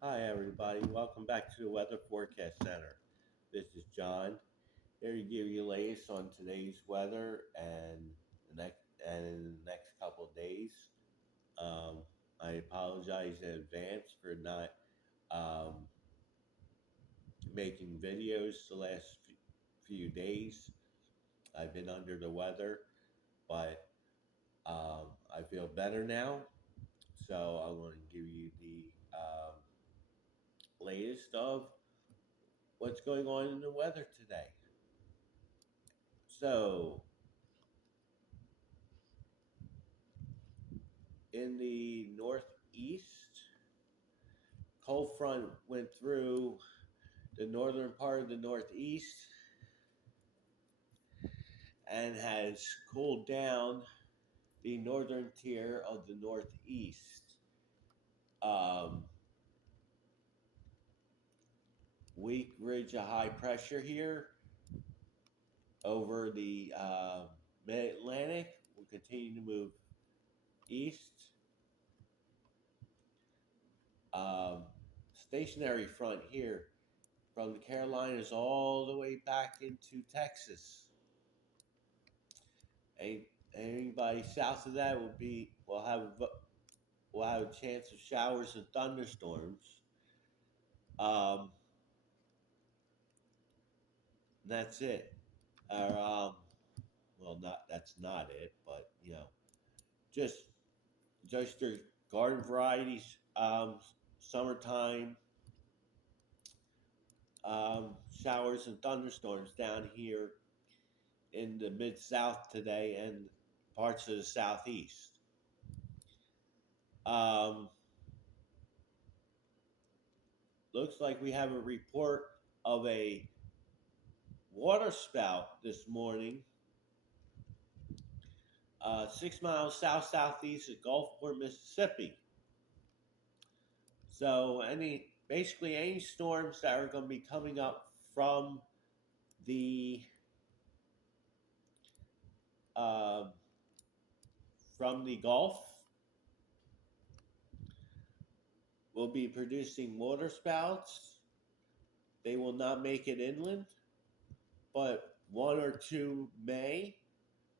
Hi, everybody. Welcome back to the Weather Forecast Center. This is John here to give you the latest on today's weather and in the next couple of days. Um, I apologize in advance for not um, making videos the last few days. I've been under the weather, but I feel better now. So I want to give you the latest of what's going on in the weather today. So, in the northeast, cold front went through the northern part of the northeast and has cooled down the northern tier of the northeast. Um, weak ridge of high pressure here over the mid Atlantic will continue to move east. Um, Stationary front here from the Carolinas all the way back into Texas. Anybody south of that will have a chance of showers and thunderstorms. Um, that's it. Or well, not that's not it, but just just your garden varieties. Summertime showers and thunderstorms down here in the mid south today and parts of the southeast. Um, Looks like we have a report of a water spout this morning, 6 miles south southeast of Gulfport, Mississippi. So any storms that are going to be coming up the uh, from the Gulf will be producing water spouts. They will not make it inland, but one or two may.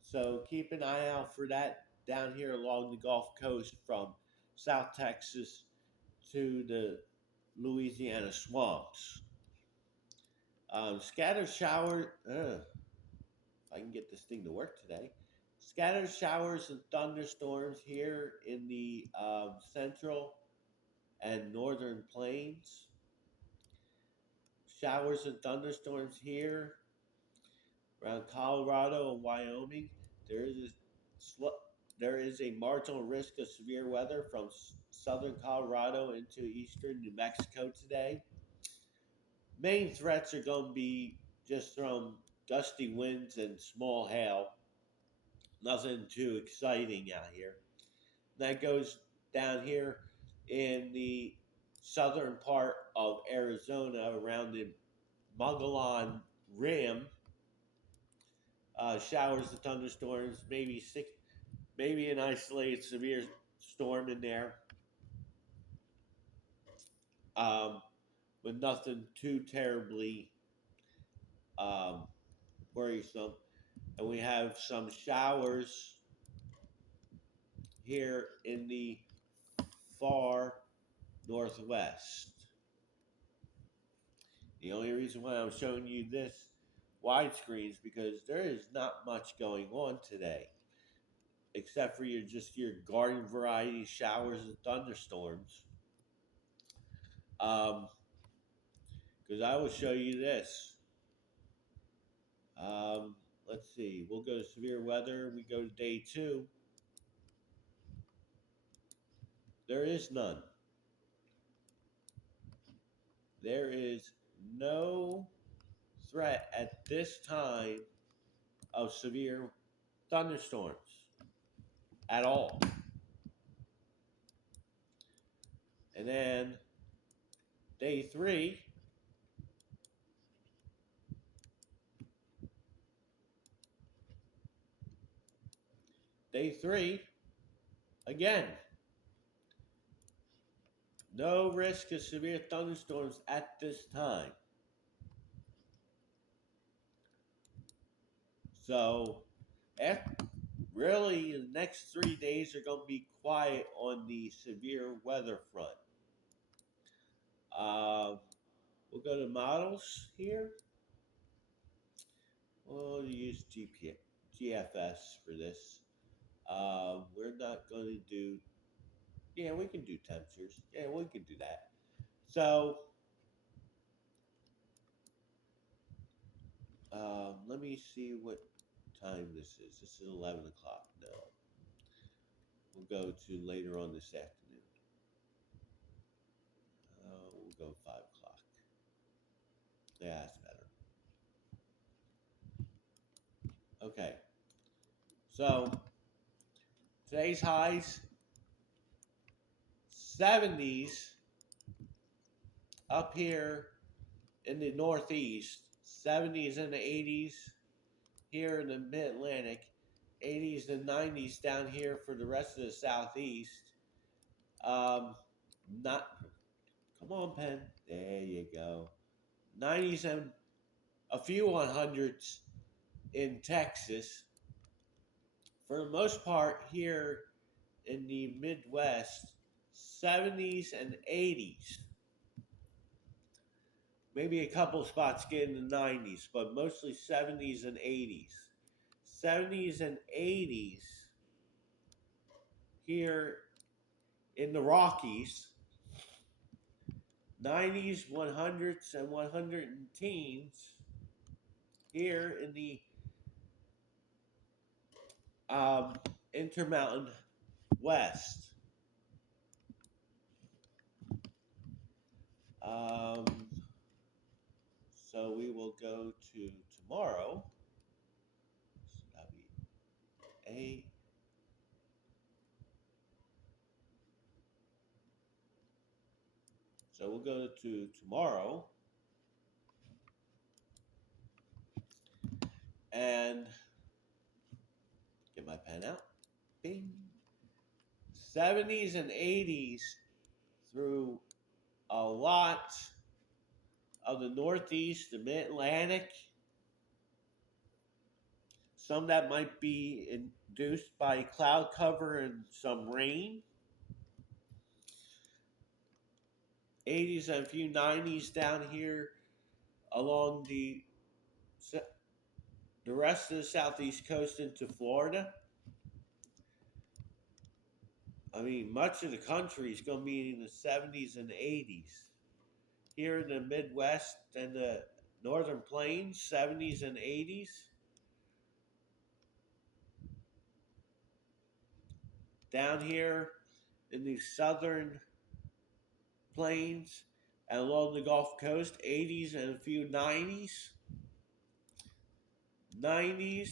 So keep an eye out for that down here along the Gulf Coast from South Texas to the Louisiana swamps. Scattered shower. If I can get this thing to work today. Scattered showers and thunderstorms here in the central and northern plains. Showers and thunderstorms here around Colorado and Wyoming. There is a there is a marginal risk of severe weather from southern Colorado into eastern New Mexico today. Main threats are going to be just from gusty winds and small hail. Nothing too exciting out here. That goes down here in the southern part of Arizona around the Mogollon Rim. Showers and thunderstorms, maybe an isolated severe storm in there, um, but nothing too terribly um, worrisome. And we have some showers here in the far northwest. The only reason why I'm showing you this widescreen is because there is not much going on today, except for your garden variety showers and thunderstorms. Um, because I will show you this. Um, let's see. We'll go to severe weather. We go to day 2. There is none. There is no threat at this time of severe thunderstorms at all. And then day 3, day 3, again, No risk of severe thunderstorms at this time. So, after, really, the next 3 days are going to be quiet on the severe weather front. Uh, we'll go to models here. We'll use GFS for this. We're not going to do, yeah, we can do temperatures. Yeah, we can do that. So, let me see what time this is. This is 11 o'clock. No, we'll go to later on this afternoon. We'll go 5 o'clock. Yeah, that's better. Okay, so today's highs 70s up here in the Northeast, 70s and the 80s here in the Mid Atlantic, 80s and 90s down here for the rest of the Southeast. Not Come on, pen. There you go. 90s and a few 100s in Texas. For the most part, here in the Midwest, 70s and 80s. Maybe a couple spots get in the 90s, but mostly 70s and 80s. 70s and 80s here in the Rockies. 90s, 100s, and 100 teens here in the Intermountain West. Um, so we will go to tomorrow. So that'll be A. So we'll go to tomorrow and get my pen out. Bing. 70s and 80s through a lot of the Northeast, the Mid Atlantic. Some that might be induced by cloud cover and some rain. 80s and a few 90s down here along the rest of the southeast coast into Florida. I mean, much of the country is going to be in the 70s and 80s. Here in the Midwest and the Northern Plains, 70s and 80s. Down here in the Southern Plains and along the Gulf Coast, 80s and a few 90s. 90s,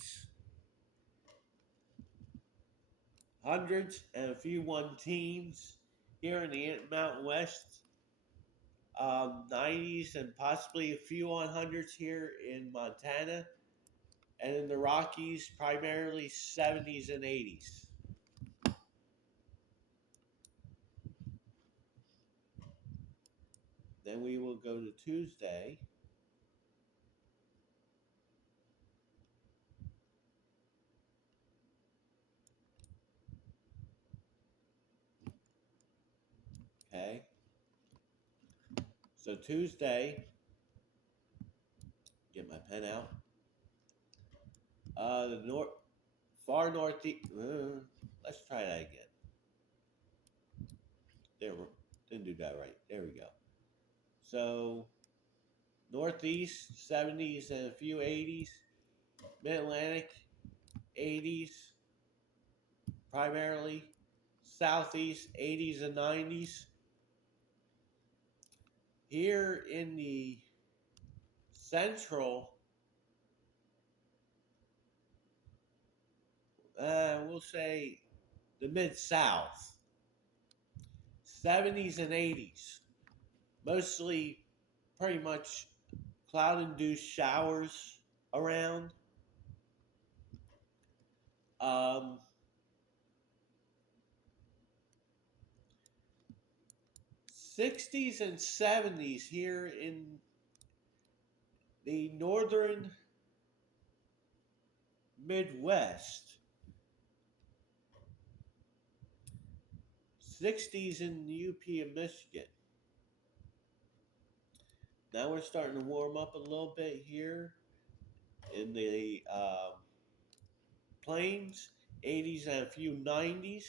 hundreds, and a few one teens here in the Mountain West. 90s and possibly a few 100s here in Montana, and in the Rockies, primarily 70s and 80s. Then we will go to Tuesday. Okay. So Tuesday, get my pen out. The far northeast. Let's try that again. There, we didn't do that right. There we go. So Northeast 70s and a few 80s. Mid Atlantic 80s, primarily. Southeast 80s and 90s. Here in the central, we'll say the Mid-South, 70s and 80s. Mostly pretty much cloud-induced showers around. Um, 60s and 70s here in the northern Midwest. 60s in the UP of Michigan. Now we're starting to warm up a little bit here in the plains. 80s and a few 90s.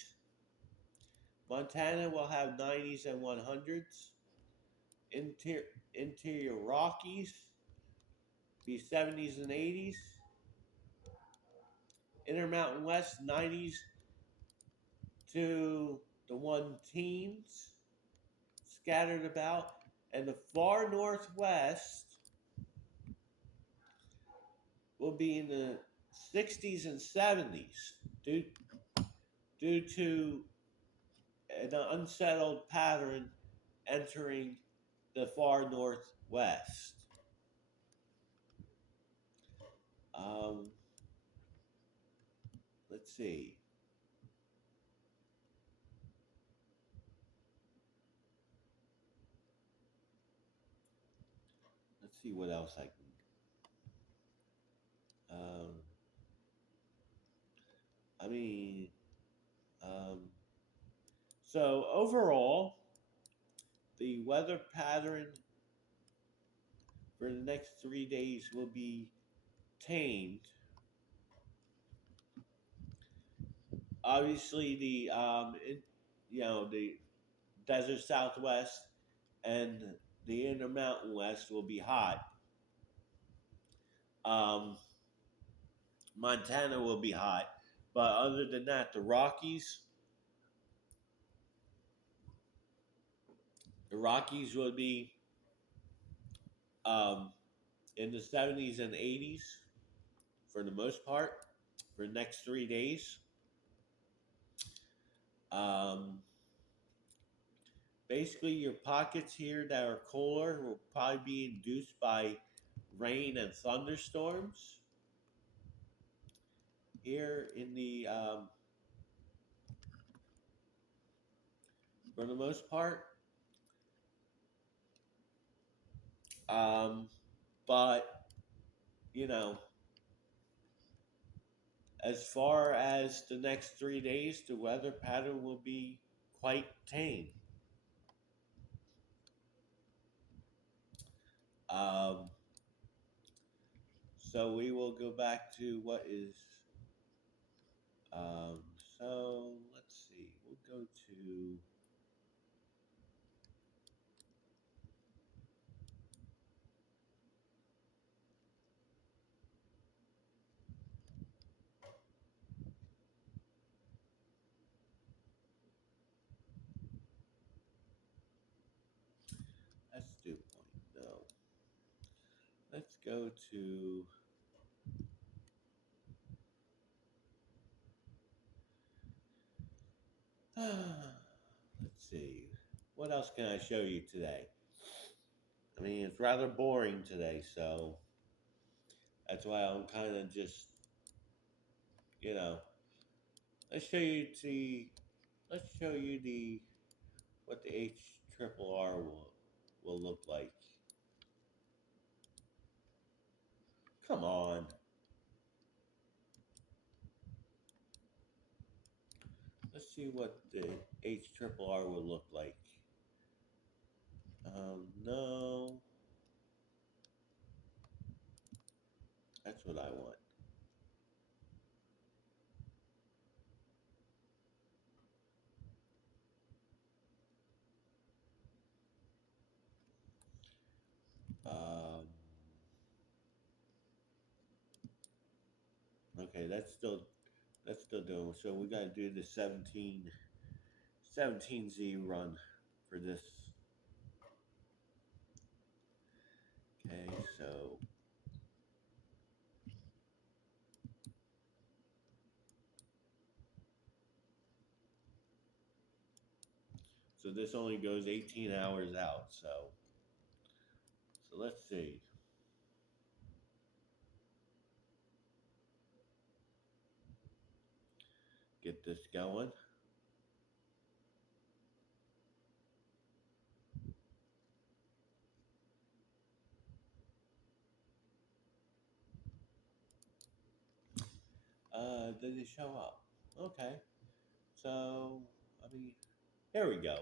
Montana will have 90s and 100s. Interior Rockies be 70s and 80s. Intermountain West 90s to the one teens scattered about, and the far northwest will be in the 60s and 70s due, due to an unsettled pattern entering the far northwest. Um, let's see. Let's see what else I can. Um, I mean, um, so overall, the weather pattern for the next 3 days will be tamed. Obviously, the desert Southwest and the Intermountain West will be hot. Um, Montana will be hot, but other than that, the Rockies will be um, in the 70s and 80s for the most part for the next 3 days. Um, Basically, your pockets here that are cooler will probably be induced by rain and thunderstorms here in the for the most part. Um, but you know, as far as the next 3 days, the weather pattern will be quite tame. Um, so we will go back to what is. Um, so let's see. We'll go to. That's dew point. No. Let's go to. Let's see. What else can I show you today? I mean, it's rather boring today, so that's why I'm kind of just, you know, let's show you the, let's show you the, what the H triple R will look like. Come on. Let's see what the H triple R will look like. No, that's what I want. Um, okay, that's still doing. So we got to do the 17Z run for this. Okay, so this only goes 18 hours out. So let's see. Get this going. Did it show up? Okay. So, I mean, here we go.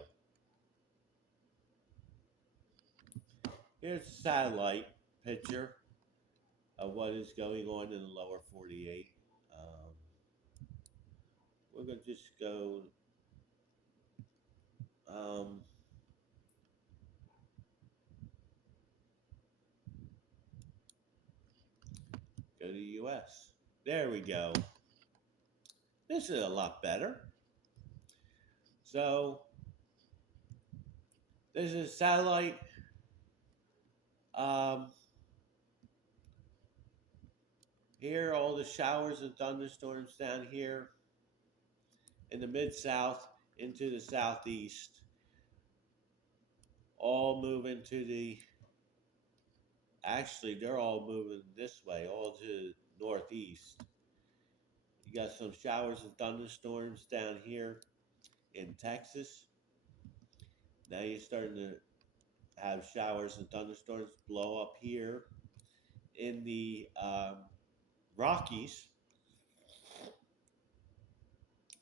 Here's a satellite picture of what is going on in the lower 48. Um, we're going to just um, go to US. There we go. This is a lot better. So, this is satellite. Um, Here, all the showers and thunderstorms down here in the mid south into the southeast, all moving to the. Actually, they're all moving this way, all to the northeast. You got some showers and thunderstorms down here in Texas. Now you're starting to have showers and thunderstorms blow up here in the Rockies.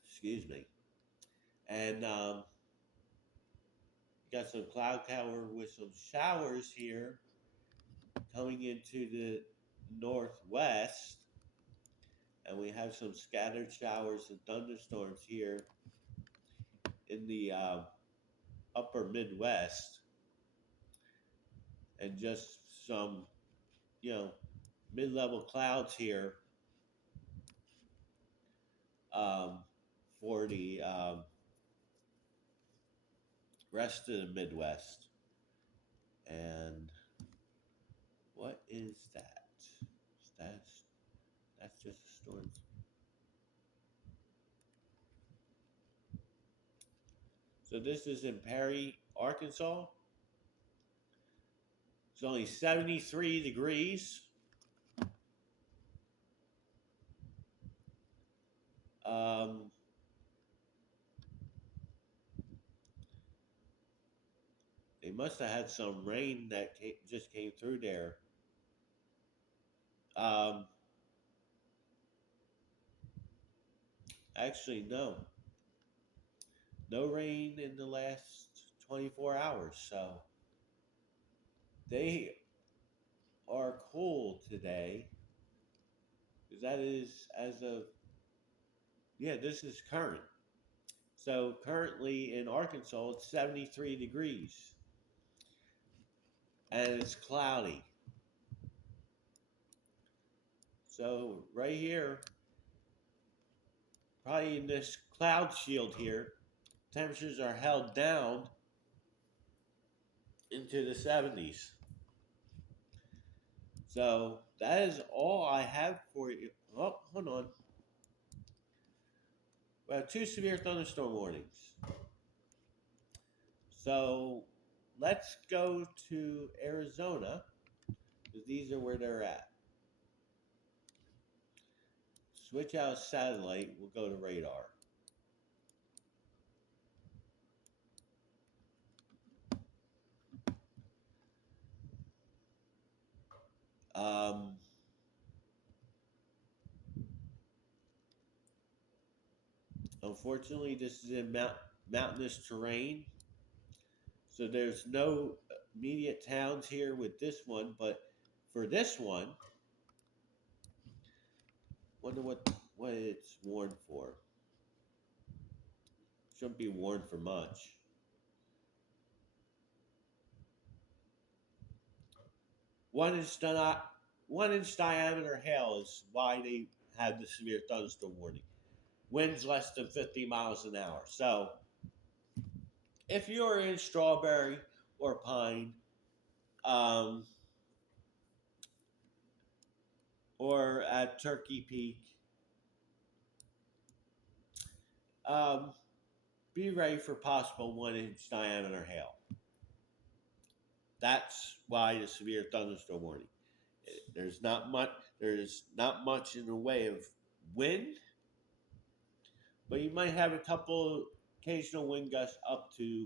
Excuse me. And you got some cloud cover with some showers here coming into the northwest. And we have some scattered showers and thunderstorms here in the upper Midwest. And just some, you know, mid-level clouds here um, for the rest of the Midwest. And what is that? That's that's just a storm. So this is in Perry, Arkansas. It's only 73 degrees. Um, they must have had some rain that just came through there. Um, Actually, no. No rain in the last 24 hours. So they are cool today. Because that is as of, yeah, this is current. So currently in Arkansas, it's 73 degrees. And it's cloudy. So right here, probably in this cloud shield here, temperatures are held down into the 70s. So that is all I have for you. Oh, hold on. We have two severe thunderstorm warnings. So let's go to Arizona because these are where they're at. Switch out satellite, we'll go to radar. Um, Unfortunately, this is in mountainous terrain, so there's no immediate towns here with this one. But for this one, wonder what it's warned for. Shouldn't be warned for much. 1 inch 1 inch diameter hail is why they have the severe thunderstorm warning. Winds less than 50 miles an hour. So if you're in Strawberry or Pine, um, or at Turkey Peak, um, be ready for possible 1 inch diameter hail. That's why the severe thunderstorm warning. There's not much. There's not much in the way of wind, but you might have a couple occasional wind gusts up to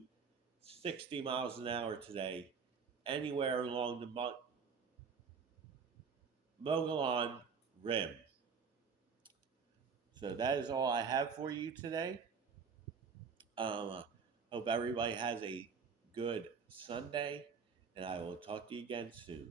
60 miles an hour today, anywhere along the Mogollon Rim. So that is all I have for you today. Hope everybody has a good Sunday, and I will talk to you again soon.